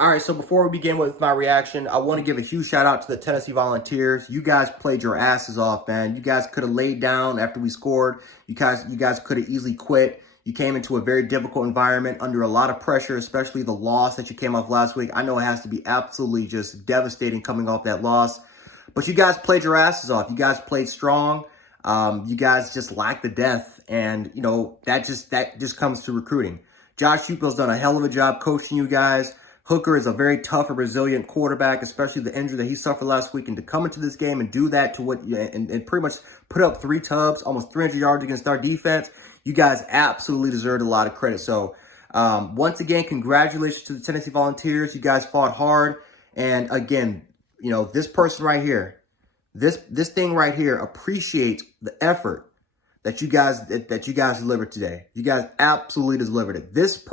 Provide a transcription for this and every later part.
All right, so before we begin with my reaction, I want to give a huge shout out to the Tennessee Volunteers. You guys played your asses off, man. You guys could have laid down after we scored. You guys could have easily quit. You came into a very difficult environment under a lot of pressure, especially the loss that you came off last week. I know it has to be absolutely just devastating coming off that loss, but you guys played your asses off. You guys played strong. You guys just lacked the depth, and that just comes to recruiting. Josh Heupel's done a hell of a job coaching you guys. Hooker is a very tough and resilient quarterback, especially the injury that he suffered last week. And to come into this game and do that and pretty much put up 3 tubs, almost 300 yards against our defense, you guys absolutely deserved a lot of credit. So once again, congratulations to the Tennessee Volunteers. You guys fought hard. And again, this person right here, this thing right here appreciates the effort that you guys delivered today. You guys absolutely delivered it. This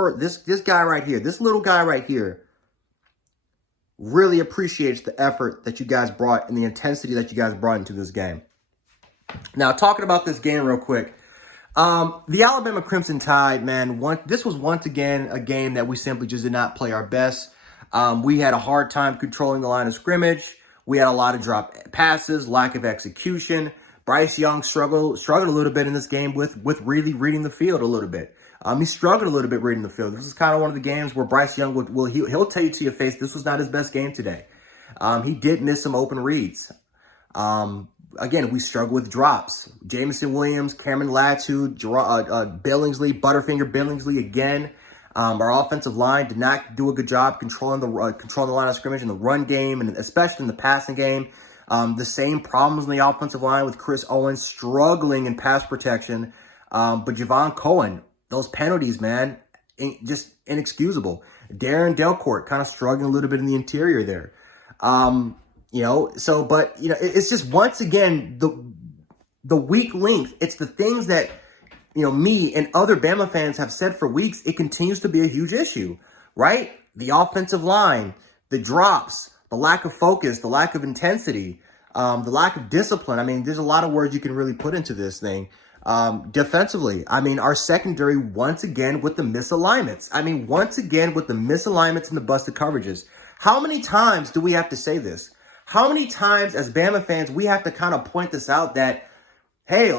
guy right here, this little guy right here, really appreciates the effort that you guys brought and the intensity that you guys brought into this game. Now, talking about this game real quick, the Alabama Crimson Tide, man, this was once again a game that we simply just did not play our best. We had a hard time controlling the line of scrimmage. We had a lot of drop passes, lack of execution. Bryce Young struggled a little bit in this game with really reading the field a little bit. He struggled a little bit reading the field. This is kind of one of the games where Bryce Young he'll tell you to your face this was not his best game today. He did miss some open reads. Again, we struggled with drops. Jameson Williams, Cameron Latu, Billingsley, Butterfinger Billingsley again. Our offensive line did not do a good job controlling the line of scrimmage in the run game, and especially in the passing game. The same problems in the offensive line with Chris Owens struggling in pass protection. But Javon Cohen, those penalties, man, just inexcusable. Darren Delcourt kind of struggling a little bit in the interior there. It's just, once again, the weak link. It's the things that, me and other Bama fans have said for weeks. It continues to be a huge issue, right? The offensive line, the drops, the lack of focus, the lack of intensity, the lack of discipline. I mean, there's a lot of words you can really put into this thing. Defensively, our secondary, once again, with the misalignments. Once again, with the misalignments and the busted coverages. How many times do we have to say this? How many times as Bama fans, we have to kind of point this out that, hey,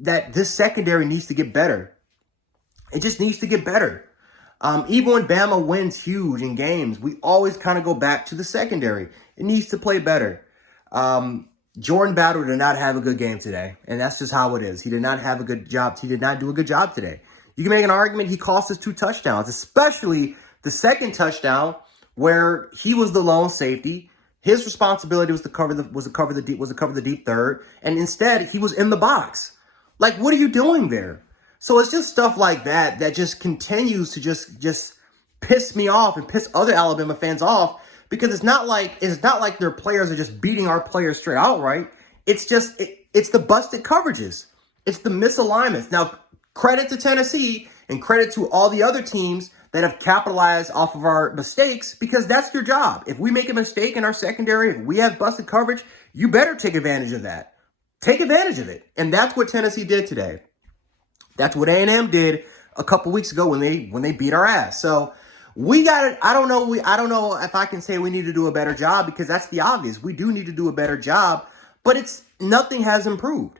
that this secondary needs to get better. It just needs to get better. Even when Bama wins huge in games, we always kind of go back to the secondary. It needs to play better. Jordan Battle did not have a good game today, and that's just how it is. He did not have a good job. He did not do a good job today. You can make an argument he cost us 2 touchdowns, especially the second touchdown where he was the lone safety. His responsibility was to cover the deep third, and instead he was in the box. Like, what are you doing there? So it's just stuff like that just continues to just piss me off and piss other Alabama fans off, because it's not like their players are just beating our players straight out, right? It's just it's the busted coverages. It's the misalignments. Now, credit to Tennessee and credit to all the other teams that have capitalized off of our mistakes, because that's your job. If we make a mistake in our secondary, if we have busted coverage, you better take advantage of that. Take advantage of it. And that's what Tennessee did today. That's what A&M did a couple weeks ago when they beat our ass. So we got it. I don't know if I can say we need to do a better job, because that's the obvious. We do need to do a better job, but nothing has improved.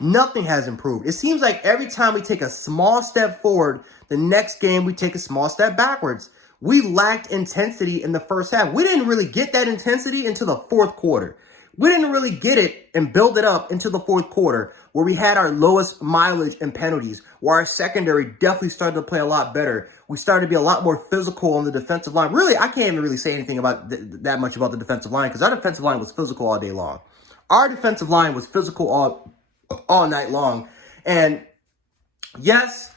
Nothing has improved. It seems like every time we take a small step forward, the next game we take a small step backwards. We lacked intensity in the first half. We didn't really get that intensity until the fourth quarter. We didn't really get it and build it up into the fourth quarter, where we had our lowest mileage and penalties, where our secondary definitely started to play a lot better. We started to be a lot more physical on the defensive line. Really, I can't even really say anything about that much about the defensive line, because our defensive line was physical all day long. Our defensive line was physical all night long. And yes,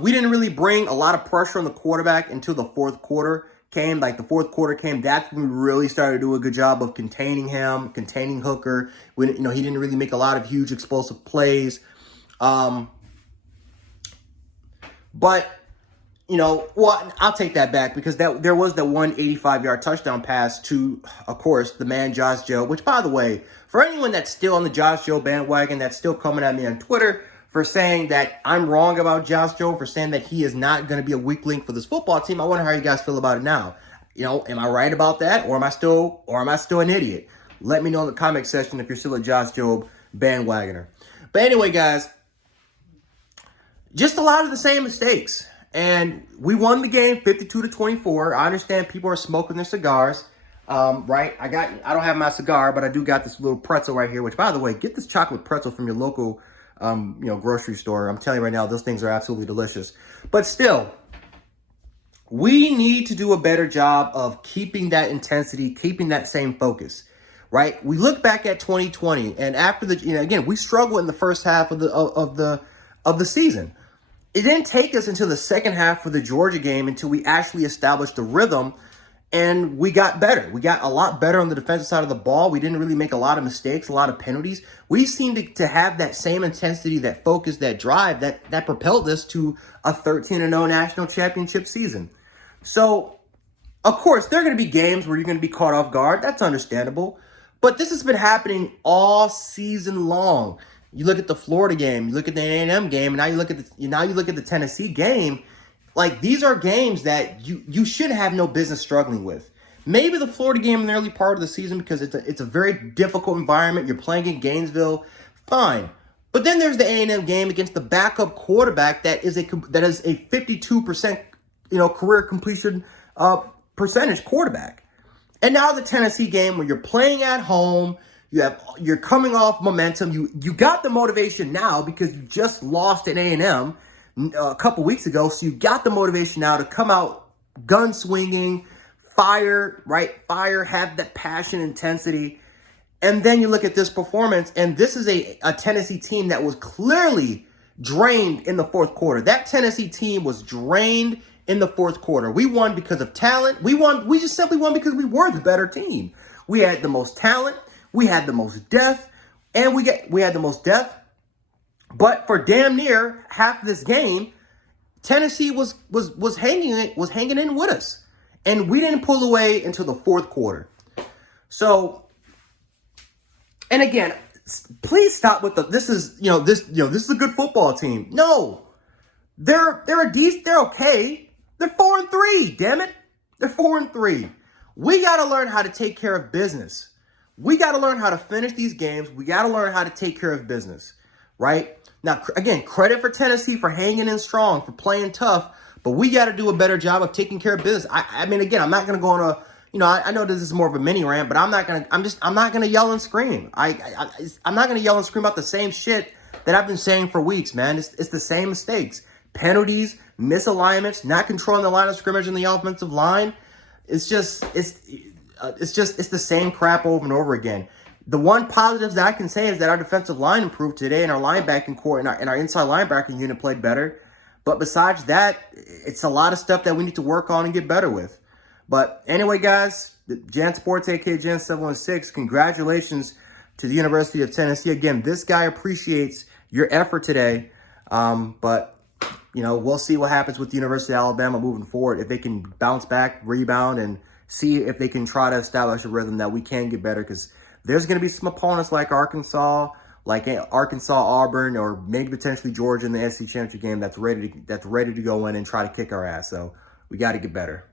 we didn't really bring a lot of pressure on the quarterback until the fourth quarter came. Like, the fourth quarter came, that's when we really started to do a good job of containing him, containing Hooker. He didn't really make a lot of huge explosive plays. But, I'll take that back, because there was that 185-yard touchdown pass to, of course, the man Josh Joe, which, by the way, for anyone that's still on the Josh Joe bandwagon, that's still coming at me on Twitter for saying that I'm wrong about Josh Joe, for saying that he is not going to be a weak link for this football team, I wonder how you guys feel about it now. Am I right about that, or am I still an idiot? Let me know in the comment section if you're still a Josh Jobe bandwagoner. But anyway, guys, just a lot of the same mistakes. And we won the game 52-24. I understand people are smoking their cigars. Right? I don't have my cigar, but I do got this little pretzel right here, which, by the way, get this chocolate pretzel from your local grocery store. I'm telling you right now, those things are absolutely delicious. But still, we need to do a better job of keeping that intensity, keeping that same focus, right? We look back at 2020, and after again, we struggled in the first half of the season. It didn't take us until the second half of the Georgia game until we actually established the rhythm, and we got better. We got a lot better on the defensive side of the ball. We didn't really make a lot of mistakes, a lot of penalties. We seemed to have that same intensity, that focus, that drive that propelled us to a 13-0 national championship season. So, of course, there are going to be games where you're going to be caught off guard. That's understandable. But this has been happening all season long. You look at the Florida game, you look at the A&M game, and now you look at the Tennessee game. Like, these are games that you should have no business struggling with. Maybe the Florida game in the early part of the season because it's a very difficult environment. You're playing in Gainesville, fine. But then there's the A&M game against the backup quarterback that is a 52% career completion percentage quarterback. And now the Tennessee game where you're playing at home, you're coming off momentum. You got the motivation now because you just lost at A&M a couple weeks ago. So you got the motivation now to come out gun swinging, fire, have that passion, intensity. And then you look at this performance, and this is a Tennessee team that was clearly drained in the fourth quarter. That Tennessee team was drained in the fourth quarter. We won because of talent. We just simply won because we were the better team. We had the most talent. We had the most depth. And we had the most depth. But for damn near half this game, Tennessee was hanging in with us. And we didn't pull away until the fourth quarter. So, and again, please stop with this is a good football team. No. They're okay. They're 4-3, damn it. They're 4-3. We got to learn how to take care of business. We got to learn how to finish these games. We got to learn how to take care of business, right? Now, again, credit for Tennessee for hanging in strong, for playing tough, but we got to do a better job of taking care of business. I mean, again, I'm not going to go on I know this is more of a mini rant, but I'm not going to yell and scream. I'm not going to yell and scream about the same shit that I've been saying for weeks, man. It's the same mistakes. Penalties, misalignments, not controlling the line of scrimmage in the offensive line. It's the same crap over and over again. The one positive that I can say is that our defensive line improved today, and our linebacking core and our inside linebacking unit played better. But besides that, it's a lot of stuff that we need to work on and get better with. But anyway, guys, Jan Sports, aka Jan 716, congratulations to the University of Tennessee. Again, this guy appreciates your effort today. But we'll see what happens with the University of Alabama moving forward. If they can bounce back, rebound, and see if they can try to establish a rhythm that we can get better. Because there's going to be some opponents like Arkansas, Auburn, or maybe potentially Georgia in the SEC championship game that's ready to go in and try to kick our ass. So we got to get better.